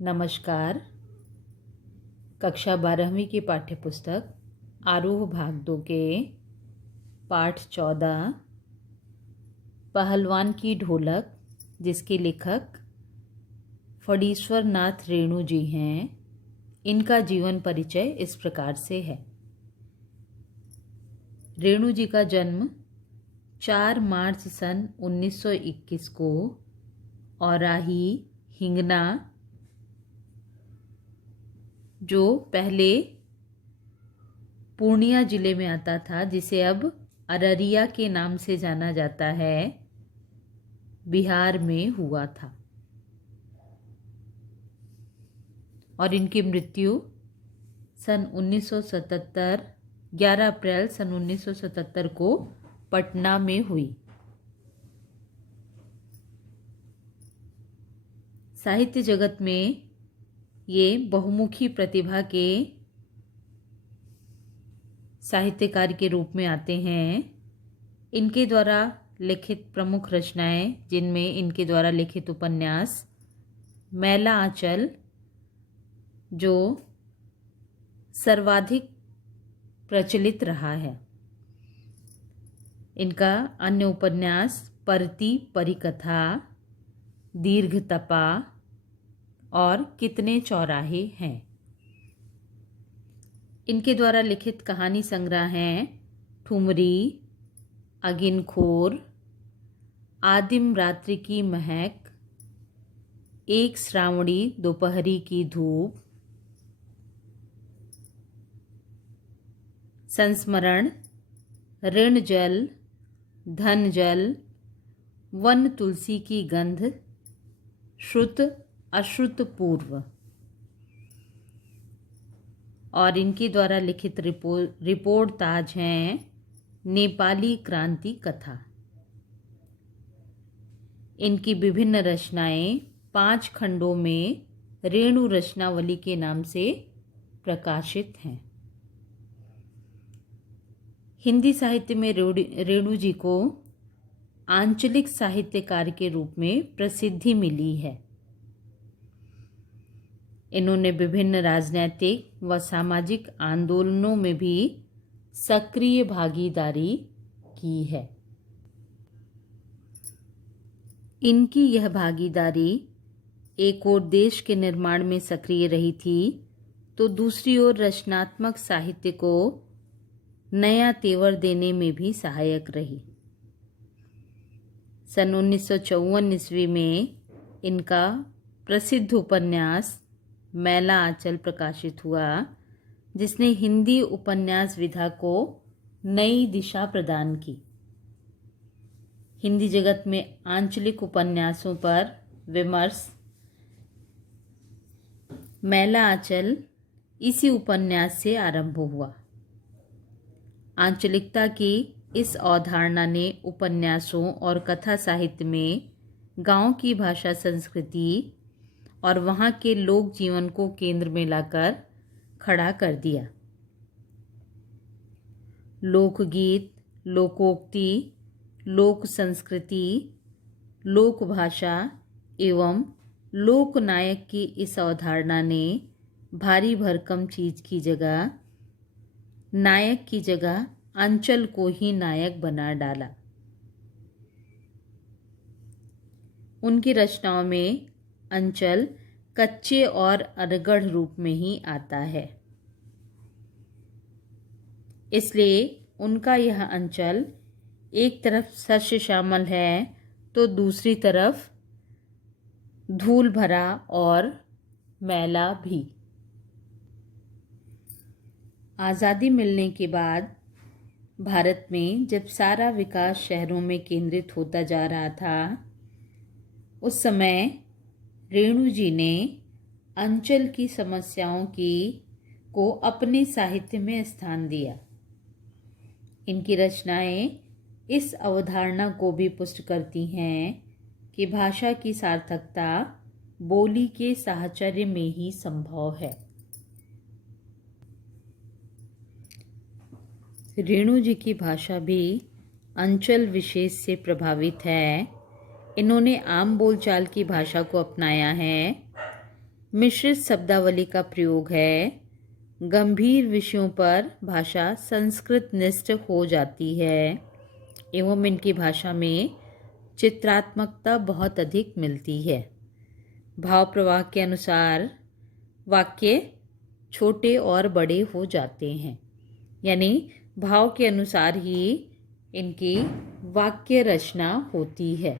नमस्कार। कक्षा 12वीं की पाठ्यपुस्तक आरोह भाग 2 के पाठ 14 पहलवान की ढोलक, जिसके लेखक फणीश्वर नाथ रेणु जी हैं, इनका जीवन परिचय इस प्रकार से है। रेणु जी का जन्म 4 मार्च सन 1921 को औराही, हिंगना, जो पहले पूर्णिया जिले में आता था, जिसे अब अररिया के नाम से जाना जाता है, बिहार में हुआ था। और इनकी मृत्यु सन 1977 11 अप्रैल सन 1977 को पटना में हुई। साहित्य जगत में ये बहुमुखी प्रतिभा के साहित्यकार के रूप में आते हैं। इनके द्वारा लिखित प्रमुख रचनाएं, जिनमें इनके द्वारा लिखित उपन्यास मैला आंचल, जो सर्वाधिक प्रचलित रहा है। इनका अन्य उपन्यास परती परिकथा, दीर्घ तपा और कितने चौराहे हैं। इनके द्वारा लिखित कहानी संग्रह हैं ठुमरी, अगिनखोर, आदिम रात्रि की महक, एक श्रावणी दोपहरी की धूप, संस्मरण, ऋण जल, धन जल, वन तुलसी की गंध, श्रुत अश्रुत पूर्व। और इनके द्वारा लिखित रिपोर्ट ताज हैं नेपाली क्रांति कथा। इनकी विभिन्न रचनाएं 5 खंडों में रेणु रचनावली के नाम से प्रकाशित हैं। हिंदी साहित्य में रेणु जी को आंचलिक साहित्यकार के रूप में प्रसिद्धि मिली है। इन्होंने विभिन्न राजनैतिक व सामाजिक आंदोलनों में भी सक्रिय भागीदारी की है। इनकी यह भागीदारी एक ओर देश के निर्माण में सक्रिय रही थी, तो दूसरी ओर रचनात्मक साहित्य को नया तेवर देने में भी सहायक रही। सन 1954 ईस्वी में इनका प्रसिद्ध उपन्यास मैला आंचल प्रकाशित हुआ, जिसने हिंदी उपन्यास विधा को नई दिशा प्रदान की। हिंदी जगत में आंचलिक उपन्यासों पर विमर्श मैला आंचल इसी उपन्यास से आरंभ हुआ। आंचलिकता की इस अवधारणा ने उपन्यासों और कथा साहित्य में गांव की भाषा संस्कृति और वहाँ के लोक जीवन को केंद्र में लाकर खड़ा कर दिया। लोकगीत, लोकोक्ति, लोक संस्कृति, लोक भाषा एवं लोक नायक की इस अवधारणा ने भारी भरकम चीज की जगह, नायक की जगह अंचल को ही नायक बना डाला। उनकी रचनाओं में अंचल कच्चे और अनगढ़ रूप में ही आता है। इसलिए उनका यह अंचल एक तरफ सस्य श्यामल है, तो दूसरी तरफ धूल भरा और मैला भी। आज़ादी मिलने के बाद भारत में जब सारा विकास शहरों में केंद्रित होता जा रहा था, उस समय रेणु जी ने अंचल की समस्याओं को अपने साहित्य में स्थान दिया। इनकी रचनाएं इस अवधारणा को भी पुष्ट करती हैं कि भाषा की सार्थकता बोली के साहचर्य में ही संभव है। रेणु जी की भाषा भी अंचल विशेष से प्रभावित है। इन्होंने आम बोलचाल की भाषा को अपनाया है। मिश्रित शब्दावली का प्रयोग है। गंभीर विषयों पर भाषा संस्कृत निष्ठ हो जाती है एवं इनकी भाषा में चित्रात्मकता बहुत अधिक मिलती है। भाव प्रवाह के अनुसार वाक्य छोटे और बड़े हो जाते हैं, यानी भाव के अनुसार ही इनकी वाक्य रचना होती है।